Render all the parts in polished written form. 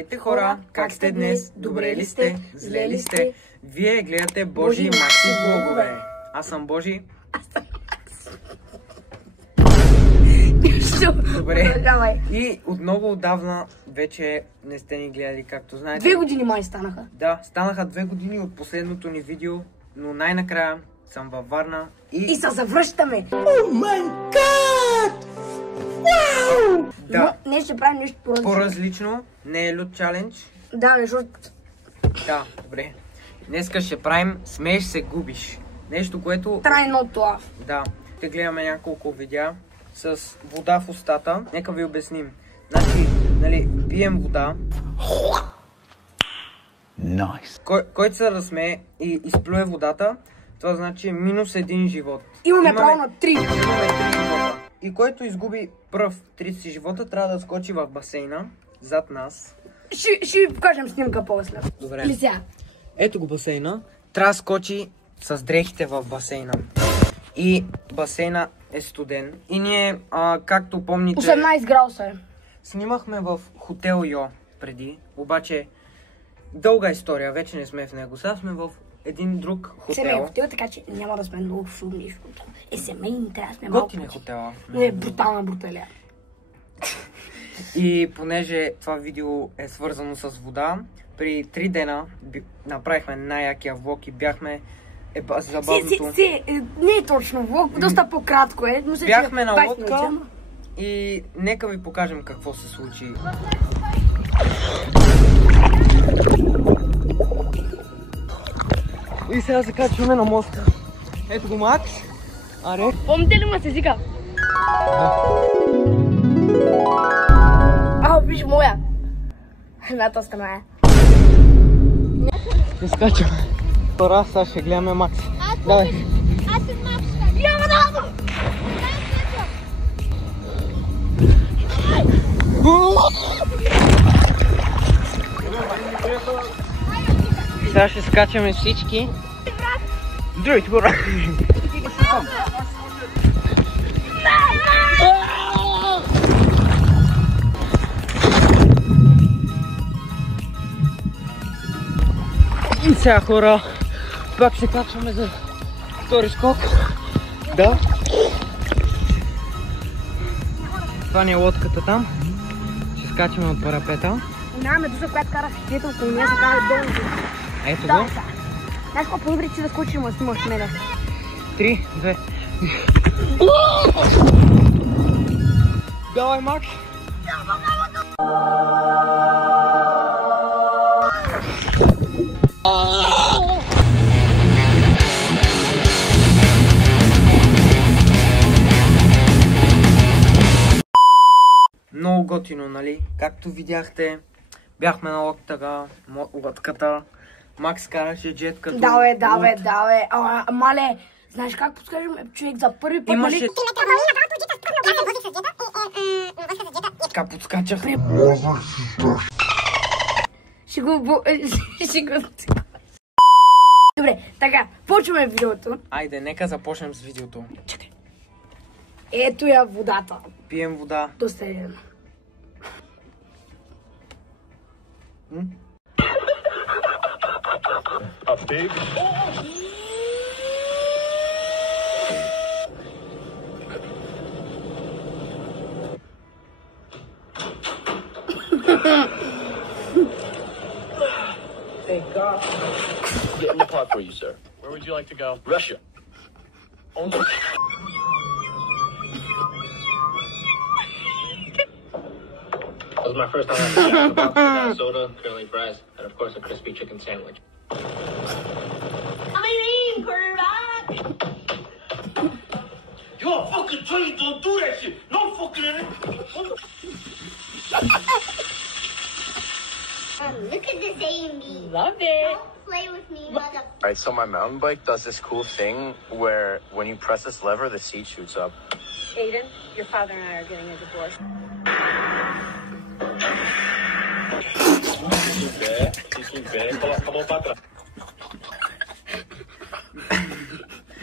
Здравейте хора, как сте днес? Добре ли сте? Зле ли сте? Вие гледате Божи и Макси влогове. Аз съм Божи. Добре. И от много отдавна вече не сте ни гледали, както знаете. 2 години май станаха. Да, станаха 2 години от последното ни видео, но най-накрая съм във Варна и се завръщаме. О май гад! Вау! Да. Днес ще правим нещо по-различно. По-различно, не е лют чалендж. Да, защото... Да, добре. Днеска ще правим смееш се губиш. Нещо, което... Трайно това. Да. Ще гледаме няколко видеа с вода в устата. Нека ви обясним. Значи, нали, пием вода. Nice. Който се разсмее и изплюе водата, това значи минус 1 живот. Имаме право на 3. Имаме 3 живота. И който изгуби пръв 30 живота, трябва да скочи в басейна зад нас. Ще ви покажем снимка после. Добре. Или сега. Ето го басейна. Трябва да скочи с дрехите в басейна. И басейна е студен. И ние, както помните... 18 градуса е. Снимахме в хотел Йо преди, обаче дълга история, вече не сме в него. Сега сме в един друг хотел. Семейен хотел, така че няма да сме много шумни. Семейни, трябва да сме малко. Готин е хотела. Не, брутална бруталия. И понеже това видео е свързано с вода, при 3 дена направихме най-якия влог и бяхме забавното... Не е точно влог, доста по-кратко е. Бяхме на лодка и нека ви покажем какво се случи. И сега се качваме на моста. Ето го Макс. Аре. Помните ли ма се езика? Виж моя. Едната страна е. Не скачаме. Хора, сега ще гледаме Макс. Давай. Аз съм Макс. Няма да! Сега ще скачаме всички. Здравейте, хора! И сега, хора, пак се качваме за втори скок. Да. Това ни е лодката там. Ще скачаме от парапета. Нямаме душа, която кара с хитето, ако не се кара долу. Ето го. Знаеш какво по-добре си да скочим, а снимаш мене. 3, 2. Давай, Макс. Много готино, нали? Както видяхте, бяхме на лодката. Макс караше джетката. Да, мале, знаеш как подскажем човек за първи път, имаше... нали? Така подскачах. Ще го... Добре, така, почваме видеото. Айде, нека започнем с видеото. Чакай. Ето я водата. Пием вода. Доста е. A big... Thank God. Get in the park for you, sir. Where would you like to go? Russia. Only... That was my first time having a soda, curly fries, and of course a crispy chicken sandwich. I mean, quarterback! Yo, fucking train, don't do that shit! No fucking... Look at this A&B. Love it. Don't play with me, mother. Alright, so my mountain bike does this cool thing where when you press this lever, the seat shoots up. Aiden, your father and I are getting a divorce.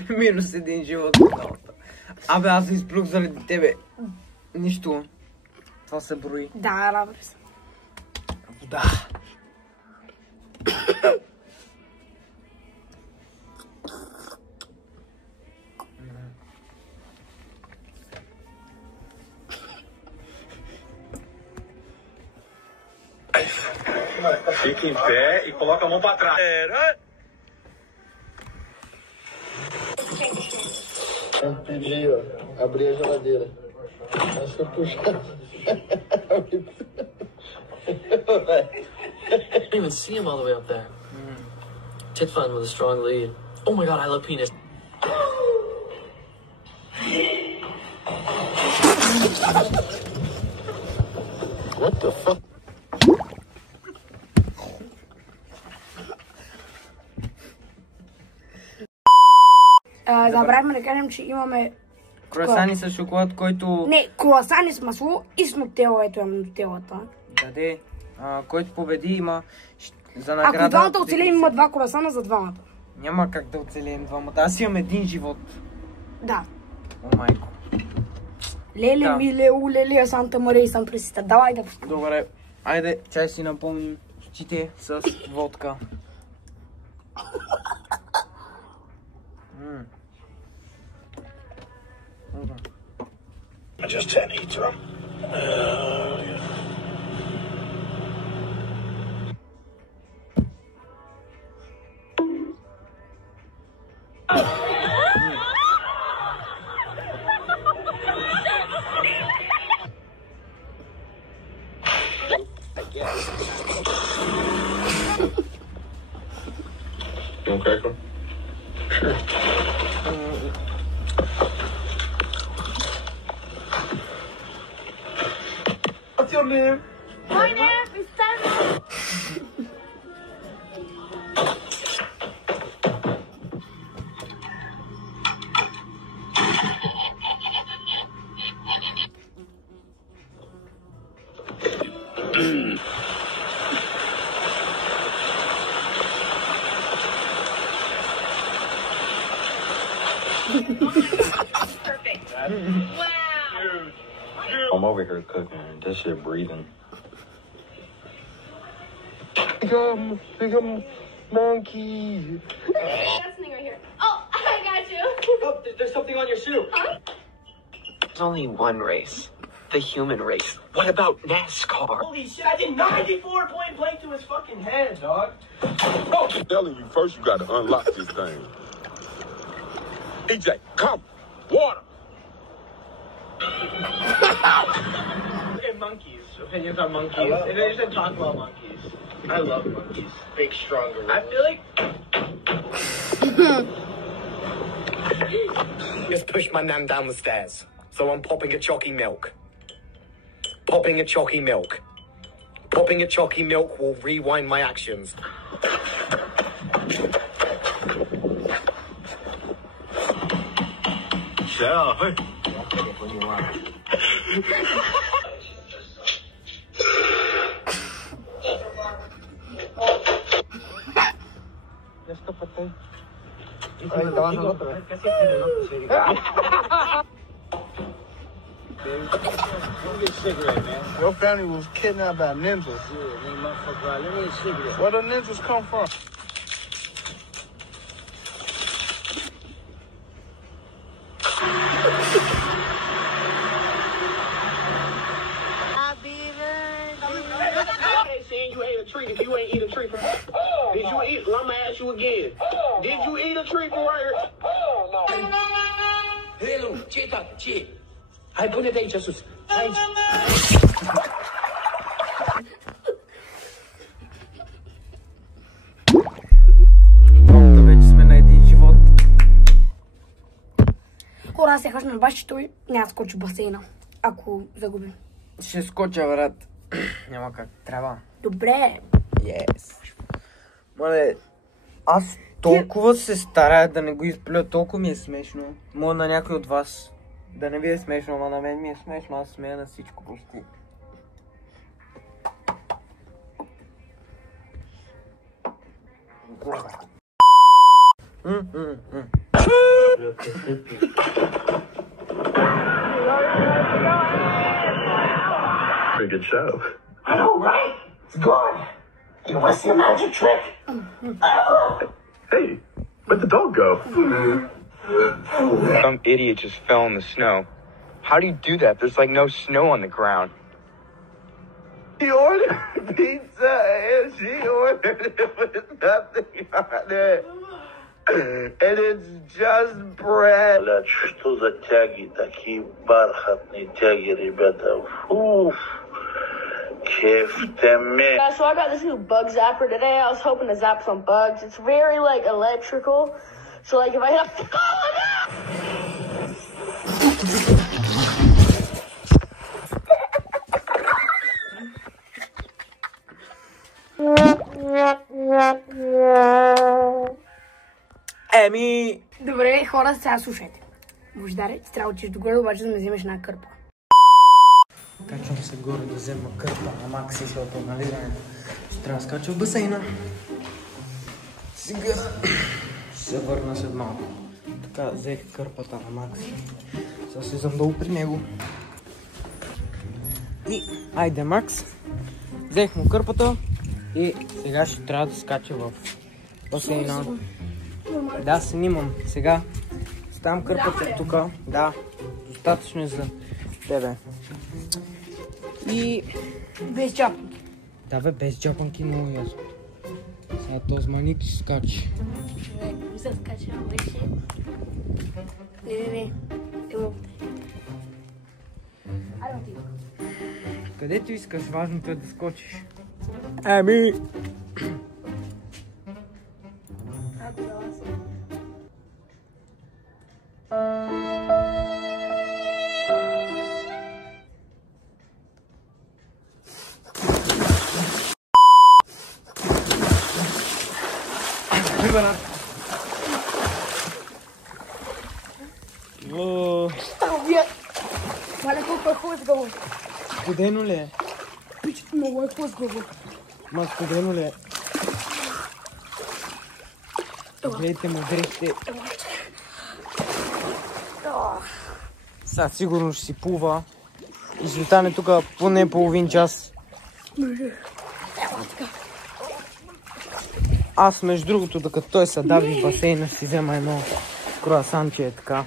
Минус 1 живот. Абе, аз изплюх заради тебе. Нищо. Това се брои. Да, радвам се. Да. Fica em pé e coloca a mão pra trás. Pedi, ó. Abri a geladeira. Acho que eu puxar. I didn't even see him all the way up there. Titfun with a strong lead. Oh my god, I love penis. What the fuck? Забравихме да кажем, че имаме... Круасани с шоколад, който... Не, круасани с масло и с нутела, ето е нутелата. Даде, който победи има за Ако награда... двамата оцелим, има 2 круасана за двамата. Няма как да оцелеем двамата. Аз имам 1 живот. Да. О, майко. Леле, Да. миле, улеле, Санта Мария и Санта Пресиста. Давай да пускам. Добре, айде, чай си напълним щите с водка. I just had to eat some. You want cracker? Sure. What's your name? My name is Sam. Perfect. Wow. I'm over here cooking. This shit breathing. Big monkey. That's something right here. Oh, I got you. Oh, there's something on your shoe. Huh? There's only one race. The human race. What about NASCAR? Holy shit, I did 94 point blank to his fucking head, dog. I'm telling you, first you got to unlock this thing. DJ, come. Water. Look at monkeys. Opinions on monkeys. And they just talk about monkeys. I love monkeys. Big, strong gorillas. I feel like... Just push my nan down the stairs. So I'm popping a chalky milk. Popping a chalky milk. Popping a chalky milk will rewind my actions. Shut up. Hey. Your family was kidnapped by ninjas. Where the ninjas come from? Okay, saying you ate a treat if you ain't eat a treat from... Did you eat... I'm gonna ask you again. Did you eat a treat from right here? Hello, ce tot, ce? Hai, pune-te aici sus. Aici. Да вече сме на 1 живот. Хора, аз се хващам на баш, че той няма да скочи в басейна, ако загубим. Ще скоча, брат. Няма как. Трябва. Добре. Yes. Мале, аз толкова се старая да не го изплюя, толкова ми е смешно. Може на някой от вас да не ви е смешно, ама на мен ми е смешно, аз смея на всичко почти. Pretty good show. I know, right? It's good. wanna see a magic trick? Hey, where'd the dog go? Some idiot just fell in the snow. How do you do that? There's like no snow on the ground. She ordered pizza and she ordered it with nothing on it. And it's just bread. Блядь, что за тяги, такие бархатные тяги, ребята. Уф, кефтеме. So I got this new bug zapper today. I was hoping to zap some bugs. It's very like electrical. So like if I hit a... Еми... Добре, хора, сега слушайте. Бождаре, ти трябва да отиш догоре, обаче да ме вземеш една кърпа. Качвам се горе да взема кърпа на Макси, защото нали ще трябва да скача в басейна. Сега ще се върна след малко. Така, взех кърпата на Макси. Сега слизам долу при него. И айде, Макс. Взех му кърпата и сега ще трябва да скача в басейна. Да, снимам. Сега ставам кърпата тук. Да, достатъчно е за тебе. И... Без джапанки. Да бе, без джапанки, много ясно. Сега този маник ще скачи. Не се скача, вече. Не. Емо. Айде отида. Където искаш, важното е да скочиш. Ами... Мале, колко е хлъзгаво. Студено ли е? Пич, много е хлъзгаво. Ма студено ли е? Гледайте му дрехите. Сега сигурно ще си плува и ще остане тук поне половин час. Аз между другото, докато той се дави в басейна, ще си взема едно круасанче, така.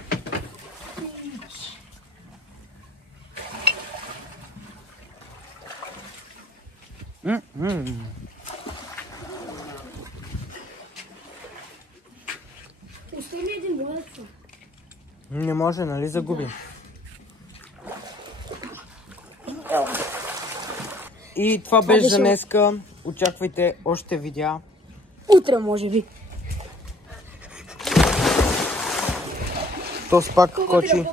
Остави ми един болец. Не може, нали загуби? И това беше за днеска. Очаквайте още видеа. Утре, може би. То пак кочи.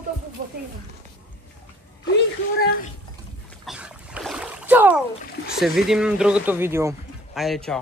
Чао! Ще се видим на другото видео. Айде, чао!